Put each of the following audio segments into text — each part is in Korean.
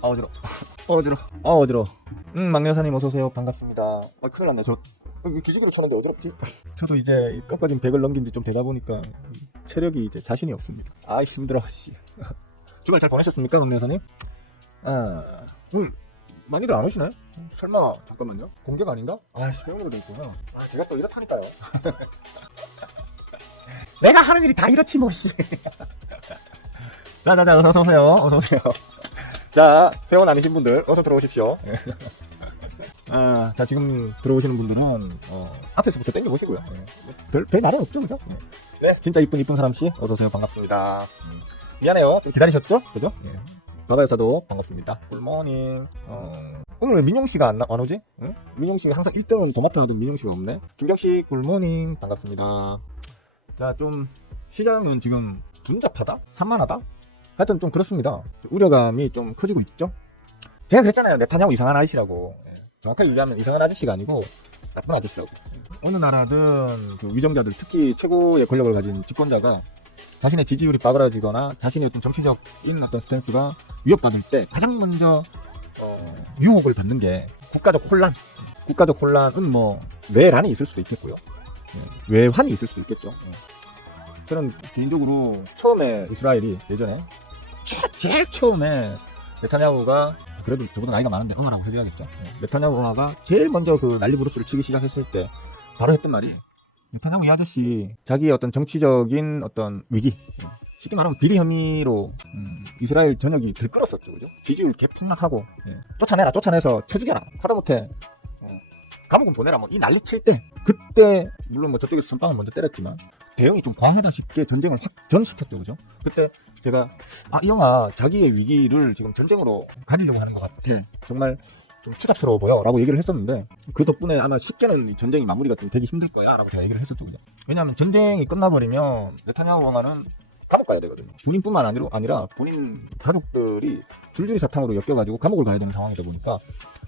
어지러. 어지러. 막내 여사님 어서 오세요. 반갑습니다. 큰일 났네. 저 기지개로 쳤는데 어지럽지? 저도 이제 꺾어진 100을 넘긴 지 좀 되다 보니까 체력이 이제 자신이 없습니다. 힘들어. 씨. 주말 잘 보내셨습니까, 막내 여사님? 오늘 많이들 안 오시나요? 설마 잠깐만요. 공개가 아닌가? 수영으로 돼 있구나. 제가 또 이렇다니까요. 내가 하는 일이 다 이렇지 뭐. 씨. 자, 어서 오세요. 자, 회원 아니신 분들 어서 들어오십시오. 자, 지금 들어오시는 분들은 앞에서부터 땡겨보시고요. 별 말은 없죠, 그죠? 네, 진짜 이쁜 사람씨 어서 오세요. 반갑습니다. 미안해요. 좀 기다리셨죠? 그죠? 바다에서도 반갑습니다. 굿모닝. 오늘 왜 민용씨가 안 오지? 응? 민용씨가 항상 1등은 도맡아 하던 민용씨가 없네. 김경씨 굿모닝. 반갑습니다. 자, 좀 시장은 지금 분잡하다? 산만하다? 하여튼 좀 그렇습니다. 우려감이 좀 커지고 있죠. 제가 그랬잖아요. 네타냐후 이상한 아저씨라고. 정확하게 얘기하면 이상한 아저씨가 아니고 나쁜 아저씨라고. 어느 나라든 그 위정자들, 특히 최고의 권력을 가진 집권자가 자신의 지지율이 빠그라지거나 자신의 어떤 정치적인 어떤 스탠스가 위협받을 때 가장 먼저 유혹을 받는 게 국가적 혼란. 국가적 혼란은 뭐 내란이 있을 수도 있겠고요. 외환이 있을 수도 있겠죠. 저는 개인적으로 처음에 이스라엘이 예전에 제일 처음에 네타냐후가 그래도 저보다 나이가 많은데 응아라고 해줘야겠죠. 네타냐후 응아가 제일 먼저 그 난리부르스를 치기 시작했을 때 바로 했던 말이, 네타냐후 이 아저씨 자기의 어떤 정치적인 어떤 위기, 쉽게 말하면 비리 혐의로 이스라엘 전역이 들끓었었죠. 그죠? 지지율 개폭락하고 쫓아내서 쳐죽여라, 하다못해 감옥은 보내라, 뭐 이 난리 칠 때, 그때 물론 뭐 저쪽에서 선빵을 먼저 때렸지만 대응이 좀 과하다 싶게 전쟁을 확전시켰죠. 그죠? 그때 제가 이 영화 자기의 위기를 지금 전쟁으로 가리려고 하는 것 같아, 정말 좀 추잡스러워 보여 라고 얘기를 했었는데, 그 덕분에 아마 쉽게는 전쟁이 마무리가 좀 되기 힘들 거야 라고 제가 얘기를 했었죠. 그죠? 왜냐하면 전쟁이 끝나버리면 네타냐후 왕아는 감옥 가야 되거든요. 본인뿐만 아니라 본인 가족들이 줄줄이 사탕으로 엮여가지고 감옥을 가야 되는 상황이다 보니까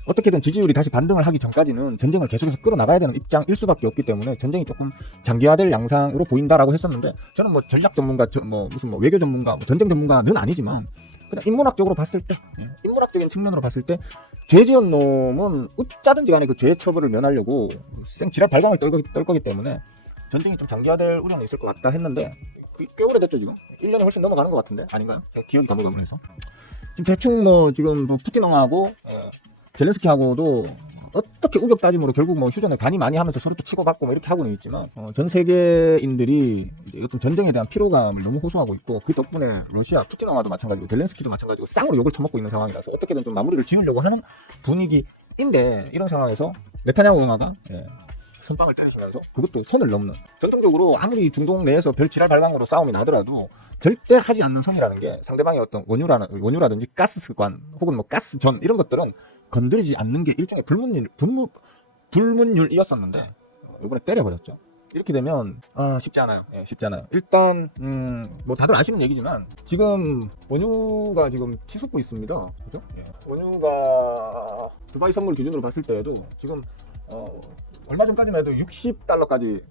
어떻게든 지지율이 다시 반등을 하기 전까지는 전쟁을 계속해서 끌어나가야 되는 입장일 수밖에 없기 때문에 전쟁이 조금 장기화될 양상으로 보인다라고 했었는데, 저는 뭐 전략 전문가, 무슨 뭐 외교 전문가, 뭐 전쟁 전문가는 아니지만 그냥 인문학적으로 봤을 때, 인문학적인 측면으로 봤을 때 죄 지은 놈은 어쩌든지 간에 그 죄 처벌을 면하려고 생지랄 발광을 떨 거기 때문에 전쟁이 좀 장기화될 우려는 있을 것 같다 했는데, 꽤 오래됐죠. 지금 1년이 훨씬 넘어가는 것 같은데 아닌가요? 제가 기억이 가물가물해서 지금 대충 뭐 지금 뭐 푸틴하고 젤렌스키하고도 어떻게 우격 따짐으로 결국 뭐 휴전을 간이 많이 하면서 서로 또 치고받고 뭐 이렇게 하고는 있지만, 전 세계인들이 어떤 전쟁에 대한 피로감을 너무 호소하고 있고, 그 덕분에 러시아 푸틴왕도 마찬가지고 젤렌스키도 마찬가지고 쌍으로 욕을 처먹고 있는 상황이라서 어떻게든 좀 마무리를 지으려고 하는 분위기인데, 이런 상황에서 네타냐후 응아가 선빵을 때리시면서 그것도 선을 넘는, 전통적으로 아무리 중동 내에서 별 지랄 발광으로 싸움이 나더라도 절대 하지 않는 선이라는 게, 상대방의 어떤 원유라든지 가스관 혹은 뭐 가스전 이런 것들은 건드리지 않는 게 일종의 불문율이었었는데 이번에 때려버렸죠. 이렇게 되면 쉽지 않아요. 쉽지 않아요. 일단 뭐 다들 아시는 얘기지만 지금 원유가 지금 치솟고 있습니다. 그죠? 원유가 두바이 선물 기준으로 봤을 때에도 지금 얼마 전까지만 해도 60달러까지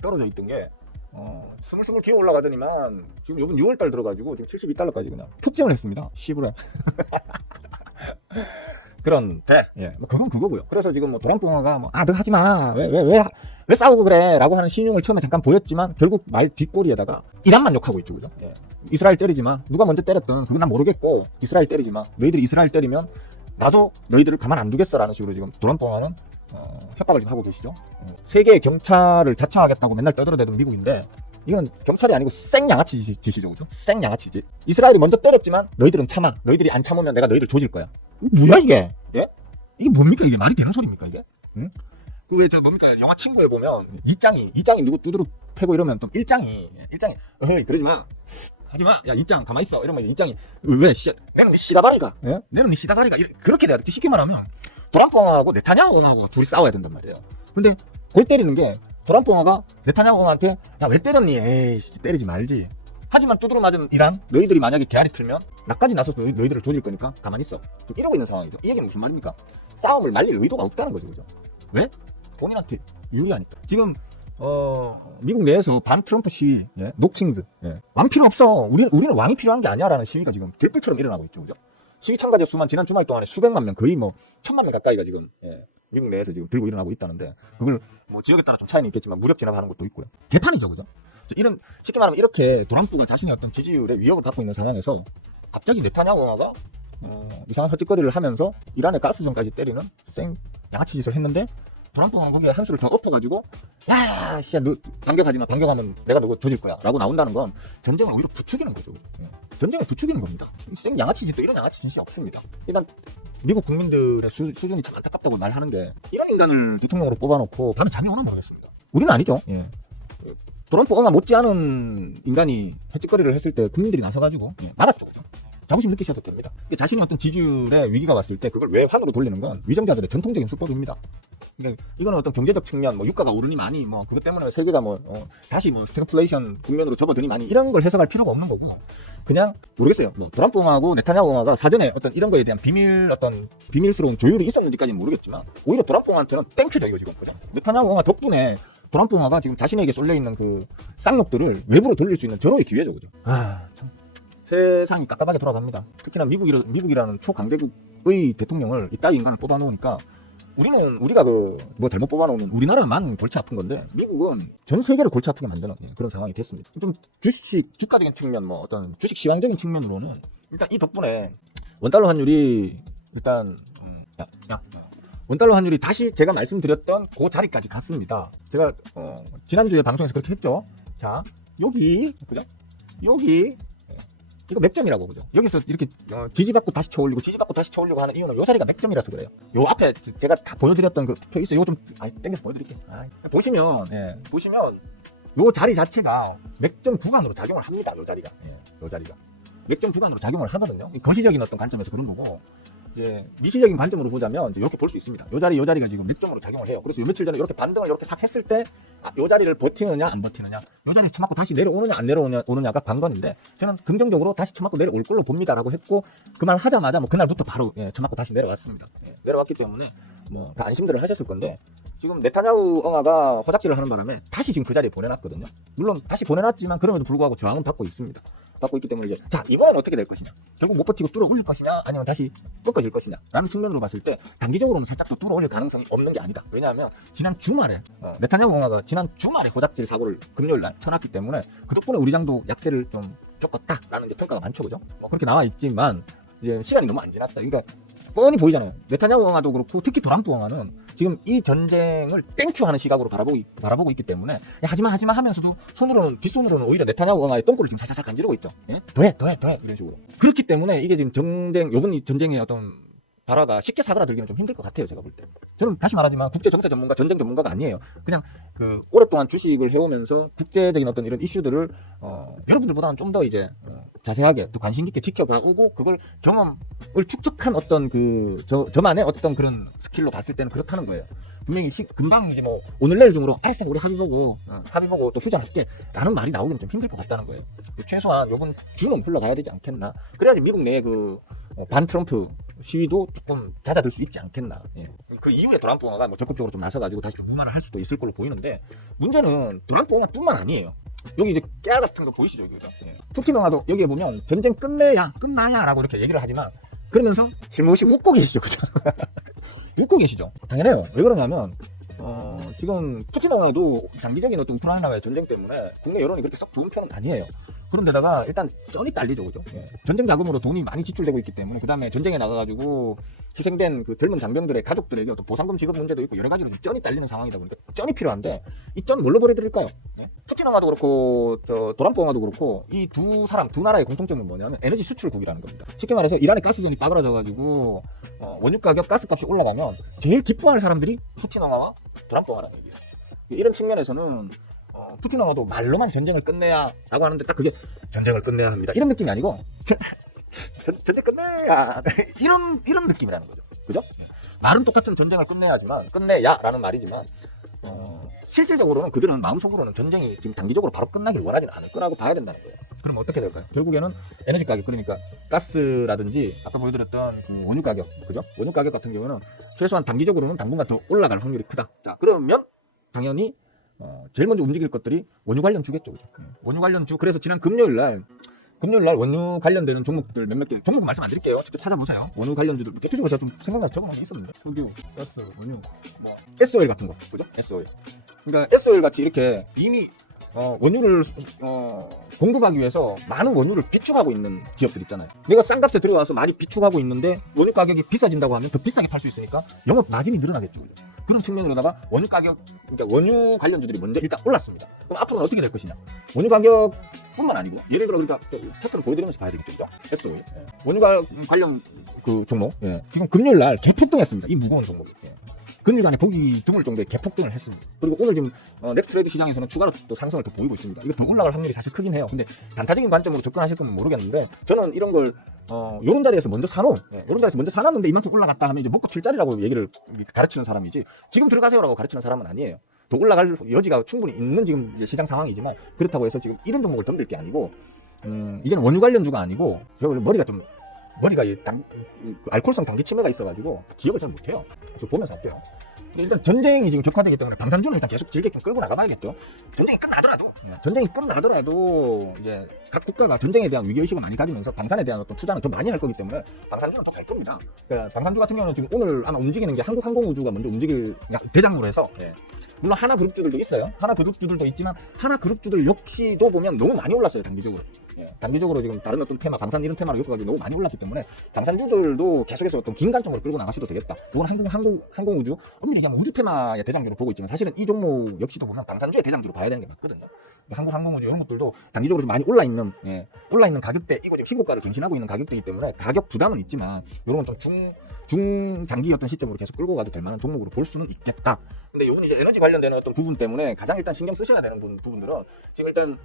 떨어져 있던 게 스물스물 기어 올라가더니만 지금 요번 6월달 들어가지고 지금 72달러까지 그냥 폭증을 했습니다. 시부레. 그런데 그건 그거고요. 그래서 지금 뭐 도랑뽕아가 너 하지마, 왜 싸우고 그래 라고 하는 신용을 처음에 잠깐 보였지만 결국 말 뒷꼬리에다가 이란만 욕하고 있죠. 그죠? 이스라엘 때리지마, 누가 먼저 때렸든 그건 난 모르겠고 이스라엘 때리지마, 너희들이 이스라엘 때리면 나도 너희들을 가만 안 두겠어 라는 식으로 지금 도랑뽕아는 협박을 지금 하고 계시죠. 세계의 경찰을 자청하겠다고 맨날 떠들어대던 미국인데, 이건 경찰이 아니고 생양아치 짓이죠. 그죠? 생양아치 짓. 이스라엘이 먼저 때렸지만 너희들은 참아, 너희들이 안 참으면 내가 너희들 조질 거야. 뭐야 이게? 이게 뭡니까? 이게 말이 되는 소리입니까 이게? 그 왜 뭡니까? 영화 친구에 보면 이짱이 누구 두드러 패고 이러면 또 일짱이 어허이 그러지마, 하지마, 야 이짱 가만히 있어 이러면 이짱이 왜 내는 네 시다바리가, 내는 네 시다바리가, 그렇게 돼야 돼. 쉽게 말하면 도랑뽕하고 네타냐후하고 둘이 싸워야 된단 말이에요. 근데 골 때리는 게 도랑뽕아가 네타냐후한테 야 왜 때렸니? 에이 때리지 말지. 하지만 두드러 맞은 이란, 너희들이 만약에 개아리 틀면 나까지 나서서 너희들을 조질 거니까 가만히 있어. 지금 이러고 있는 상황이죠. 이 얘기는 무슨 말입니까? 싸움을 말릴 의도가 없다는 거죠. 그죠? 왜? 본인한테 유리하니까. 지금 미국 내에서 반 트럼프 시위, 예? 노킹즈, 예. 왕 필요 없어. 우리는 왕이 필요한 게 아니야라는 시위가 지금 들불처럼 일어나고 있죠, 그죠? 시위 참가자 수만 지난 주말 동안에 수백만 명, 거의 뭐 1000만 명 가까이가 지금 예. 미국 내에서 지금 들고 일어나고 있다는데, 그걸 뭐 지역에 따라 좀 차이는 있겠지만 무력 진압하는 것도 있고요. 개판이죠, 그죠? 이런 쉽게 말하면 이렇게 트럼프가 자신의 어떤 지지율에 위협을 받고 있는 상황에서 갑자기 네타냐후가 이상한 헛짓거리를 하면서 이란의 가스전까지 때리는 생 양아치 짓을 했는데, 트럼프는 거기에 한 수를 더 엎어가지고 야 진짜 너 반격하지마, 반격하면 내가 너 조질 거야 라고 나온다는 건 전쟁을 오히려 부추기는 거죠. 전쟁을 부추기는 겁니다. 생 양아치 짓도 이런 양아치 짓이 없습니다. 일단 미국 국민들의 수준이 참 안타깝다고 말하는 게, 이런 인간을 대통령으로 뽑아놓고 밤에 잠이 오나 모르겠습니다. 우리는 아니죠. 예. 트럼프 엉아 못지않은 인간이 het짓거리를 했을 때 국민들이 나서가지고 막았죠. 그죠? 자부심 느끼셔도 됩니다. 자신이 어떤 지지율에 위기가 왔을 때 그걸 외환으로 돌리는 건 위정자들의 전통적인 수법입니다. 그러니까 이거는 어떤 경제적 측면, 뭐 유가가 오르니 많이, 뭐 그것 때문에 세계가 다시 스태그플레이션 국면으로 접어드니 많이, 이런 걸 해석할 필요가 없는 거고, 그냥 모르겠어요. 뭐 트럼프 엉하고 네타냐후 엉하가 사전에 어떤 이런 거에 대한 비밀스러운 조율이 있었는지까지는 모르겠지만, 오히려 트럼프 엉한테는 땡큐죠 이거 지금. 그죠? 네타냐후 엉하 덕분에 트럼프 엉하가 지금 자신에게 쏠려 있는 그 쌍욕들을 외부로 돌릴 수 있는 절호의 기회죠, 그죠? 참. 세상이 깝깝하게 돌아갑니다. 특히나 미국이라는 초강대국의 대통령을 이따위 인간을 뽑아놓으니까, 우리가 뭐 잘못 뽑아놓으면 우리나라만 골치 아픈 건데, 미국은 전 세계를 골치 아프게 만드는 그런 상황이 됐습니다. 좀 주가적인 측면, 뭐 어떤 주식 시황적인 측면으로는 일단 이 덕분에 원달러 환율이 일단 원달러 환율이 다시 제가 말씀드렸던 그 자리까지 갔습니다. 제가 지난주에 방송에서 그렇게 했죠. 자, 여기 그죠? 여기 이거 맥점이라고, 그죠? 여기서 이렇게 지지받고 다시 쳐올리고 지지받고 다시 쳐올리고 하는 이유는 요 자리가 맥점이라서 그래요. 요 앞에 제가 다 보여드렸던 그 표 있어요. 이거 좀 땡겨서 보여드릴게요. 보시면 요 자리 자체가 맥점 구간으로 작용을 합니다. 요 자리가 맥점 구간으로 작용을 하거든요. 거시적인 어떤 관점에서 그런 거고, 이제 미시적인 관점으로 보자면 이제 이렇게 볼 수 있습니다. 요 자리가 지금 맥점으로 작용을 해요. 그래서 며칠 전에 이렇게 반등을 이렇게 싹 했을 때, 요 자리를 버티느냐 안 버티느냐, 요 자리에서 쳐맞고 다시 내려오느냐 안 내려오느냐가 관건인데, 저는 긍정적으로 다시 쳐맞고 내려올 걸로 봅니다라고 했고, 그 말 하자마자 뭐 그날부터 바로 쳐맞고 다시 내려왔습니다. 내려왔기 때문에 뭐 다 안심들을 하셨을 건데, 지금 네타냐후 엉아가 허작질을 하는 바람에 다시 지금 그 자리에 보내놨거든요. 물론 다시 보내놨지만 그럼에도 불구하고 저항은 받고 있습니다. 받고 있기 때문에 이제 자, 이번엔 어떻게 될 것이냐, 결국 못 버티고 뚫어 올릴 것이냐 아니면 다시 꺾어질 것이냐 라는 측면으로 봤을 때, 단기적으로는 살짝 더 뚫어 올릴 가능성이 없는 게 아니다. 왜냐하면 지난 주말에 네타냐후 엉아가 지난 주말에 호작질 사고를 금요일날 쳐놨기 때문에, 그 덕분에 우리 장도 약세를 좀 쫓았다라는 평가가 많죠, 그죠? 뭐 그렇게 나와 있지만 이제 시간이 너무 안 지났어요. 그러니까 뻔히 보이잖아요. 네타냐후 엉아도 그렇고 특히 트럼프 엉아는 지금 이 전쟁을 땡큐하는 시각으로 바라보고 있기 때문에, 하지마 하면서도 뒷손으로는 오히려 네타냐후 엉아의 똥꼬를 지금 살살 간지르고 있죠. 예? 더해 이런 식으로. 그렇기 때문에 이게 지금 요번 이 전쟁의 어떤 발화가 쉽게 사그라들기는 좀 힘들 것 같아요, 제가 볼 때. 저는 다시 말하지만 국제 정세 전문가, 전쟁 전문가가 아니에요. 그냥 오랫동안 주식을 해오면서 국제적인 어떤 이런 이슈들을 여러분들보다는 좀 더 이제 자세하게 또 관심 깊게 지켜봐오고, 그걸 경험을 축적한 어떤 저만의 어떤 그런 스킬로 봤을 때는 그렇다는 거예요. 분명히 금방 이제 뭐 오늘 내일 중으로 알았어, 우리 합의 보고 또 휴전할게 라는 말이 나오기는 좀 힘들 것 같다는 거예요. 최소한 요번 주는 흘러가야 되지 않겠나. 그래야지 미국 내에 반 트럼프 시위도 조금 잦아들 수 있지 않겠나. 그 이후에 트럼프 엉아가 뭐 적극적으로 좀 나서가지고 다시 좀 무마를 할 수도 있을 걸로 보이는데, 문제는 트럼프 엉아뿐만 아니에요. 여기 이제 깨알 같은 거 보이시죠, 이거? 푸틴 엉아도 여기에 보면 전쟁 끝나야 라고 이렇게 얘기를 하지만, 그러면서 실무시 웃고 계시죠, 그죠? 웃고 계시죠. 당연해요. 왜 그러냐면 지금 푸틴 엉아도 장기적인 어떤 우크라이나와의 전쟁 때문에 국내 여론이 그렇게 썩 좋은 편은 아니에요. 그런데다가 일단 쩐이 딸리죠, 그죠? 전쟁 자금으로 돈이 많이 지출되고 있기 때문에, 그 다음에 전쟁에 나가가지고 희생된 그 젊은 장병들의 가족들에게 어떤 보상금 지급 문제도 있고 여러 가지로 쩐이 딸리는 상황이다 보니까 쩐이 필요한데, 이 쩐 뭘로 버려드릴까요? 푸틴 엉아도 그렇고 트럼프 엉아도 그렇고, 이 두 나라의 공통점은 뭐냐면 에너지 수출국이라는 겁니다. 쉽게 말해서 이란의 가스전이 빠그라져가지고 원유 가격, 가스값이 올라가면 제일 기뻐할 사람들이 푸틴 엉아와 트럼프 엉아라는 얘기예요. 이런 측면에서는 푸틴 엉아도 말로만 전쟁을 끝내야 라고 하는데, 딱 그게 전쟁을 끝내야 합니다 이런 느낌이 아니고 전쟁 끝내야 이런 느낌이라는 거죠, 그죠? 말은 똑같은 전쟁을 끝내야 라는 말이지만, 실질적으로는 그들은 마음속으로는 전쟁이 지금 단기적으로 바로 끝나길 원하지는 않을 거라고 봐야 된다는 거예요. 그럼 어떻게 될까요? 결국에는 에너지 가격, 그러니까 가스라든지 아까 보여드렸던 원유 가격, 그죠? 원유 가격 같은 경우는 최소한 단기적으로는 당분간 더 올라갈 확률이 크다. 자, 그러면 당연히 제일 먼저 움직일 것들이 원유 관련 주겠죠. 그죠? 원유 관련 주. 그래서 지난 금요일 날 원유 관련되는 종목들 몇몇 개, 종목 말씀 안 드릴게요. 직접 찾아보세요. 원유 관련주들 대표적으로 제가 좀 생각나서 적어놓은 게 있었는데, 석유, 가스, 원유, 뭐 S오일 같은 거, 그죠? S오일. 그러니까 S오일 같이 이렇게 이미 원유를 공급하기 위해서 많은 원유를 비축하고 있는 기업들 있잖아요. 내가 싼 값에 들어와서 많이 비축하고 있는데 원유 가격이 비싸진다고 하면 더 비싸게 팔 수 있으니까 영업 마진이 늘어나겠죠. 그죠? 그런 측면으로다가 원유 가격, 그러니까 원유 관련주들이 먼저 일단 올랐습니다. 그럼 앞으로는 어떻게 될 것이냐? 원유 가격뿐만 아니고, 예를 들어 그러니까 차트를 보여드리면서 봐야 되겠죠. S오일. 원유 관련 그 종목, 지금 금요일 날 개폭등했습니다. 이 무거운 종목이. 근일간에 보기 드물 정도의 개폭등을 했습니다. 그리고 오늘 지금 넥스트레이드 시장에서는 추가로 또 상승을 더 보이고 있습니다. 이거 더 올라갈 확률이 사실 크긴 해요. 근데 단타적인 관점으로 접근하실 거면 모르겠는데, 저는 이런 걸 요런 자리에서 먼저 사놓은, 요런 자리에서 먼저 사놨는데 이만큼 올라갔다 하면 이제 먹고 칠 자리라고 얘기를 가르치는 사람이지, 지금 들어가세요라고 가르치는 사람은 아니에요. 더 올라갈 여지가 충분히 있는 지금 이제 시장 상황이지만, 그렇다고 해서 지금 이런 종목을 덤빌 게 아니고, 이제는 원유 관련주가 아니고, 제가 원래 머리가 알코올성 당기 치매가 있어가지고 기억을 잘 못해요. 그래서 보면서 할게요. 일단 전쟁이 지금 격화되기 때문에 방산주는 일단 계속 질게 좀 끌고 나가봐야겠죠. 전쟁이 끝나더라도 이제 각 국가가 전쟁에 대한 위기의식을 많이 가지면서 방산에 대한 어떤 투자는 더 많이 할 거기 때문에 방산주는 더 갈 겁니다. 그러니까 방산주 같은 경우는 지금 오늘 아마 움직이는 게 한국항공우주가 먼저 움직일 대장으로 해서, 물론 하나그룹주들도 있어요. 하나그룹주들도 있지만 하나그룹주들 역시도 보면 너무 많이 올랐어요, 단기적으로. 단기적으로 지금 다른 어떤 테마, 방산 이런 테마를 엮어가지고 너무 많이 올랐기 때문에 방산주들도 계속해서 어떤 긴 관점으로 끌고 나가셔도 되겠다. 이건 항공우주, 엄밀히 얘기하면 우주 테마의 대장주로 보고 있지만, 사실은 이 종목 역시도 보면 방산주의 대장주로 봐야 되는 게 맞거든요. 항공우주 이런 것들도 단기적으로 많이 올라있는 가격대, 이거 지금 신고가를 갱신하고 있는 가격대이기 때문에 가격 부담은 있지만, 이런 건 좀 중장기 어떤 시점으로 계속 끌고 가도 될 만한 종목으로 볼 수는 있겠다. 근데 이건 이제 에너지 관련되는 어떤 부분 때문에 가장 일단 신경 쓰셔야 되는 부분들은, 지금 일단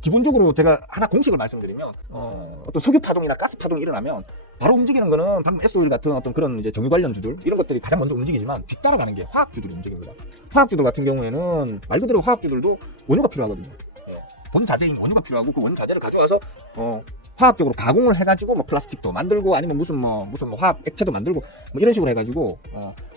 기본적으로 제가 하나 공식을 말씀드리면, 어떤 석유 파동이나 가스 파동이 일어나면 바로 움직이는 거는 방금 S오일 같은 어떤 그런 이제 정유 관련주들, 이런 것들이 가장 먼저 움직이지만, 뒤따라가는 게 화학주들이 움직입니다. 화학주들 같은 경우에는 말 그대로 화학주들도 원유가 필요하거든요. 본 자재인 원유가 필요하고, 그 원유 자재를 가져와서 화학적으로 가공을 해가지고 뭐 플라스틱도 만들고, 아니면 무슨 화학 액체도 만들고, 뭐 이런 식으로 해가지고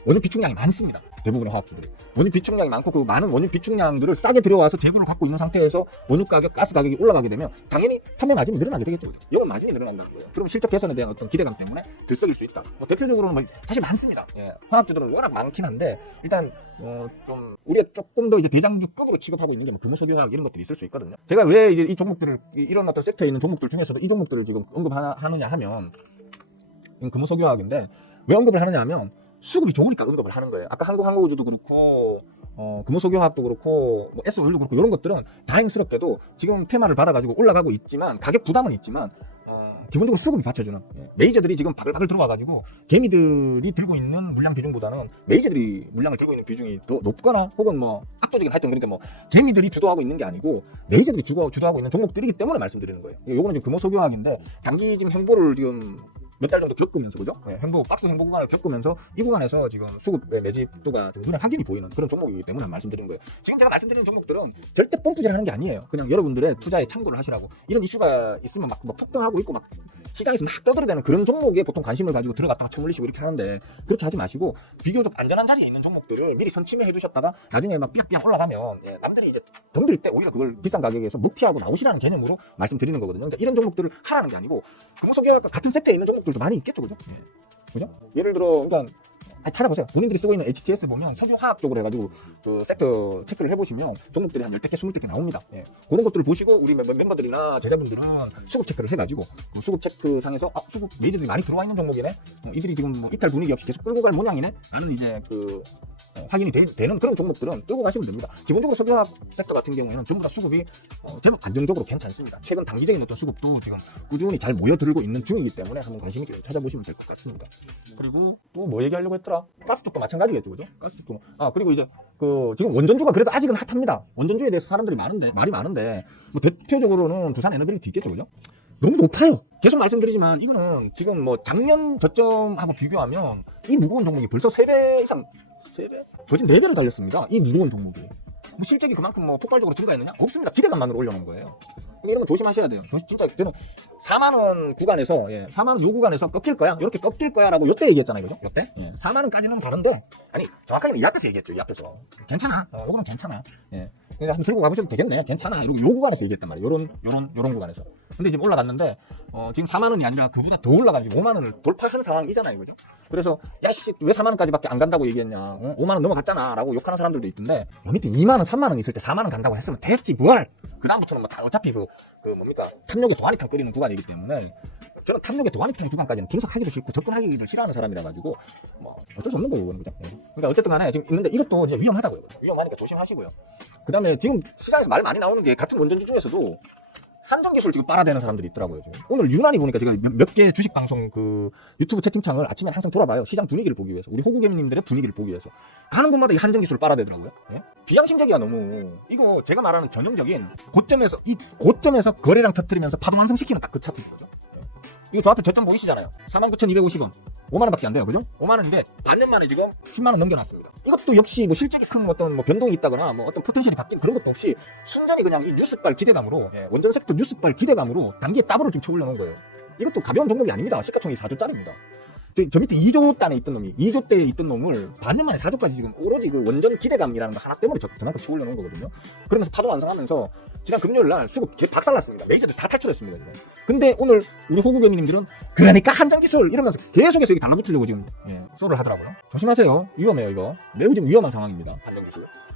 원유 비축량이 많습니다. 대부분의 화학주들이 원유 비축량이 많고, 그 많은 원유 비축량들을 싸게 들여와서 재고를 갖고 있는 상태에서 원유 가격, 가스 가격이 올라가게 되면 당연히 판매 마진이 늘어나게 되겠죠. 영업 마진이 늘어난다는 거예요. 그럼 실적 개선에 대한 어떤 기대감 때문에 들썩일 수 있다. 대표적으로는 뭐 사실 많습니다. 화학주들은 워낙 많긴 한데, 일단 좀 우리가 조금 더 이제 대장주급으로 취급하고 있는 게 뭐 금호석유화학 이런 것들이 있을 수 있거든요. 제가 왜 이제 이 종목들을, 이런 어떤 섹터에 있는 종목들 중에서도 이 종목들을 지금 언급하느냐 하면, 금호석유화학인데 왜 언급을 하느냐 하면, 수급이 좋으니까 언급을 하는 거예요. 아까 항공우주도 그렇고, 금호석유화학도 그렇고, 뭐 S오일도 그렇고, 이런 것들은 다행스럽게도 지금 테마를 받아가지고 올라가고 있지만, 가격 부담은 있지만, 기본적으로 수급이 받쳐주는, 메이저들이 지금 바글바글 들어와가지고 개미들이 들고 있는 물량 비중보다는 메이저들이 물량을 들고 있는 비중이 더 높거나, 혹은 뭐 압도적인, 하여튼 그러니까 뭐 개미들이 주도하고 있는 게 아니고 메이저들이 주도하고 있는 종목들이기 때문에 말씀드리는 거예요. 요거는 지금 금호석유화학인데, 단기 지금 횡보를 지금 몇 달 정도 겪으면서, 그죠? 박스 횡보 구간을 겪으면서 이 구간에서 지금 수급의 매집도가 좀 눈에 확연히 보이는 그런 종목이기 때문에 말씀드리는 거예요. 지금 제가 말씀드리는 종목들은 절대 pom프질 하는 게 아니에요. 그냥 여러분들의 투자에 참고를 하시라고. 이런 이슈가 있으면 막 폭등하고 있고, 막 시장에서 막 떠들어대는 그런 종목에 보통 관심을 가지고 들어갔다가 쳐물리시고 이렇게 하는데, 그렇게 하지 마시고 비교적 안전한 자리에 있는 종목들을 미리 선침해 주셨다가 나중에 막 삐약삐약 올라가면, 남들이 이제 덤빌 때 오히려 그걸 비싼 가격에서 묵튀하고 나오시라는 개념으로 말씀드리는 거거든요. 그러니까 이런 종목들을 하라는 게 아니고, 금호석유화학과 같은 섹터에 있는 종목들도 많이 있겠죠, 그죠? 그죠? 예를 들어, 그러니까 찾아보세요. 본인들이 쓰고 있는 HTS 보면 석유화학 쪽으로 해가지고 그 섹터 체크를 해보시면 종목들이 한 10개, 20개 나옵니다. 그런 것들을 보시고 우리 멤버들이나 제자분들은 수급 체크를 해가지고, 그 수급 체크 상에서 수급 메이저들이 많이 들어와 있는 종목이네, 이들이 지금 뭐 이탈 분위기 없이 계속 끌고 갈 모양이네 라는 이제 그 확인이 되는 그런 종목들은 끌고 가시면 됩니다. 기본적으로 석유화학 섹터 같은 경우에는 전부 다 수급이 제법 안정적으로 괜찮습니다. 최근 단기적인 어떤 수급도 지금 꾸준히 잘 모여들고 있는 중이기 때문에 한번 관심 있게 찾아보시면 될 것 같습니다. 그리고 또 뭐 얘기하려고 했더라? 가스 쪽도 마찬가지겠죠, 그죠? 가스 쪽도. 그리고 이제 그 지금 원전주가 그래도 아직은 핫합니다. 원전주에 대해서 사람들이 말이 많은데, 뭐 대표적으로는 두산 에너빌리티 있겠죠, 그죠? 너무 높아요. 계속 말씀드리지만 이거는 지금 뭐 작년 저점하고 비교하면 이 무거운 종목이 벌써 3배 이상, 3배? 거진 4배로 달렸습니다. 이 무거운 종목이. 뭐 실적이 그만큼 뭐 폭발적으로 증가했느냐? 없습니다. 기대감만으로 올려놓은 거예요. 이런 거 조심하셔야 돼요. 진짜 저는 4만 원 구간에서 4만 원 요 구간에서 꺾일 거야. 이렇게 꺾일 거야라고 요때 얘기했잖아요, 그죠? 요때 4만 원까지는 다른데 아니 정확하게는 이 앞에서 얘기했죠. 이 앞에서 괜찮아. 요거는 괜찮아. 그러니까 한번 들고 가보셔도 되겠네. 괜찮아. 이러고 요 구간에서 얘기했단 말이에요. 요런 구간에서. 근데 지금 올라갔는데 지금 4만 원이 아니라 그보다 더 올라가지고 5만 원을 돌파한 상황이잖아요, 그죠? 그래서 야씨 왜 4만 원까지밖에 안 간다고 얘기했냐? 5만 원 넘어갔잖아라고 욕하는 사람들도 있던데 요 밑에 2만 원, 3만 원 있을 때 4만 원 간다고 했으면 됐지 뭘? 그 다음부터는 뭐 다 어차피 그 뭡니까 탐욕의 도가니탕 끓이는 구간이기 때문에 저는 탐욕의 도가니탕 구간까지는 분석하기도 싫고 접근하기도 싫어하는 사람이라 가지고 뭐 어쩔 수 없는 거예요, 그죠? 그러니까 어쨌든 간에 지금 있는데 이것도 이제 위험하다고요. 위험하니까 조심하시고요. 그 다음에 지금 시장에서 말 많이 나오는 게 같은 원전주 중에서도 한정기술 지금 빨아대는 사람들이 있더라고요. 지금. 오늘 유난히 보니까 제가 몇 개 주식 방송 그 유튜브 채팅창을 아침에 항상 돌아봐요. 시장 분위기를 보기 위해서. 우리 호구개미님들의 분위기를 보기 위해서. 가는 곳마다 이 한정기술을 빨아대더라고요. 예? 비양심적이야 너무. 이거 제가 말하는 전형적인 고점에서 거래량 터뜨리면서 파동 완성시키는 딱 그 차트인 거죠. 이거 저 앞에 저점 보이시잖아요. 49,250원. 5만원 밖에 안 돼요. 그죠? 5만원인데, 반년 만에 지금 10만원 넘겨놨습니다. 이것도 역시 뭐 실적이 큰 어떤 뭐 변동이 있다거나 뭐 어떤 포텐셜이 바뀐 그런 것도 없이 순전히 그냥 이 뉴스발 기대감으로, 원전 섹터 뉴스발 기대감으로 단기에 따블을 좀 쳐올려 놓은 거예요. 이것도 가벼운 종목이 아닙니다. 시가총액이 4조짜리입니다. 저 밑에 2조 단에 있던 놈이 2조 대에 있던 놈을 반년 만에 4조까지 지금 오로지 그 원전 기대감이라는 거 하나 때문에 저만큼 쳐올려 놓은 거거든요. 그러면서 파동 완성하면서 지난 금요일 날 수급 개 박살났습니다. 메이저들 다 탈출했습니다. 지금. 근데 오늘 우리 호구개미님들은 그러니까 한정기술 이러면서 계속해서 여기 달라붙으려고 지금 쏘를 하더라고요. 조심하세요. 위험해요 이거. 매우 지금 위험한 상황입니다.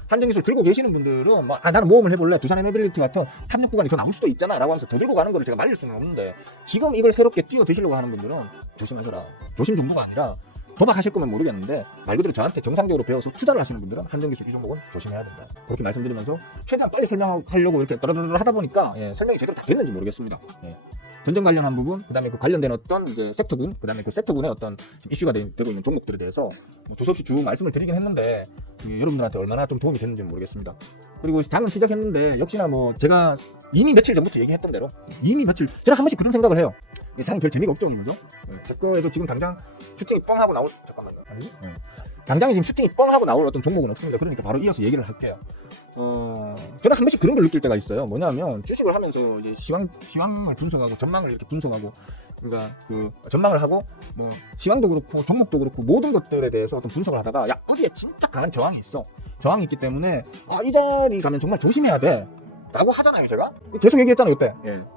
한정기술 들고 계시는 분들은 뭐, 나는 모험을 해볼래. 두산 에너빌리티 같은 탐욕 구간이 더 나올 수도 있잖아 라고 하면서 더 들고 가는 거를 제가 말릴 수는 없는데 지금 이걸 새롭게 뛰어 드시려고 하는 분들은 조심하셔라. 조심 정도가 아니라 도박하실 거면 모르겠는데 말 그대로 저한테 정상적으로 배워서 투자를 하시는 분들은 한정기술 이 종목은 조심해야 된다. 그렇게 말씀드리면서 최대한 빨리 설명하려고 이렇게 따라따라 하다 보니까 설명이 제대로 다 됐는지 모르겠습니다. 전쟁 관련한 부분, 그 다음에 그 관련된 어떤 이제 섹터군, 그 다음에 그 섹터군의 어떤 이슈가 되고 있는 종목들에 대해서 두서없이 쭉 말씀을 드리긴 했는데 여러분들한테 얼마나 좀 도움이 됐는지 모르겠습니다. 그리고 장은 시작했는데 역시나 뭐 제가 이미 며칠 전부터 얘기했던 대로 제가 한 번씩 그런 생각을 해요. 장이 별 재미가 없죠, 이거죠? 제 거에도 지금 당장 슈팅이 뻥하고 나올 잠깐만요. 아니지? 당장에 지금 슈팅이 뻥하고 나올 어떤 종목은 없습니다. 그러니까 바로 이어서 얘기를 할게요. 저는 한 번씩 그런 걸 느낄 때가 있어요. 뭐냐면 주식을 하면서 이제 시황을 분석하고 전망을 이렇게 분석하고 그러니까 그 전망을 하고 뭐 시황도 그렇고 종목도 그렇고 모든 것들에 대해서 어떤 분석을 하다가 야 어디에 진짜 강한 저항이 있어. 저항이 있기 때문에 이 자리 가면 정말 조심해야 돼. 라고 하잖아요, 제가. 계속 얘기했잖아요, 요때.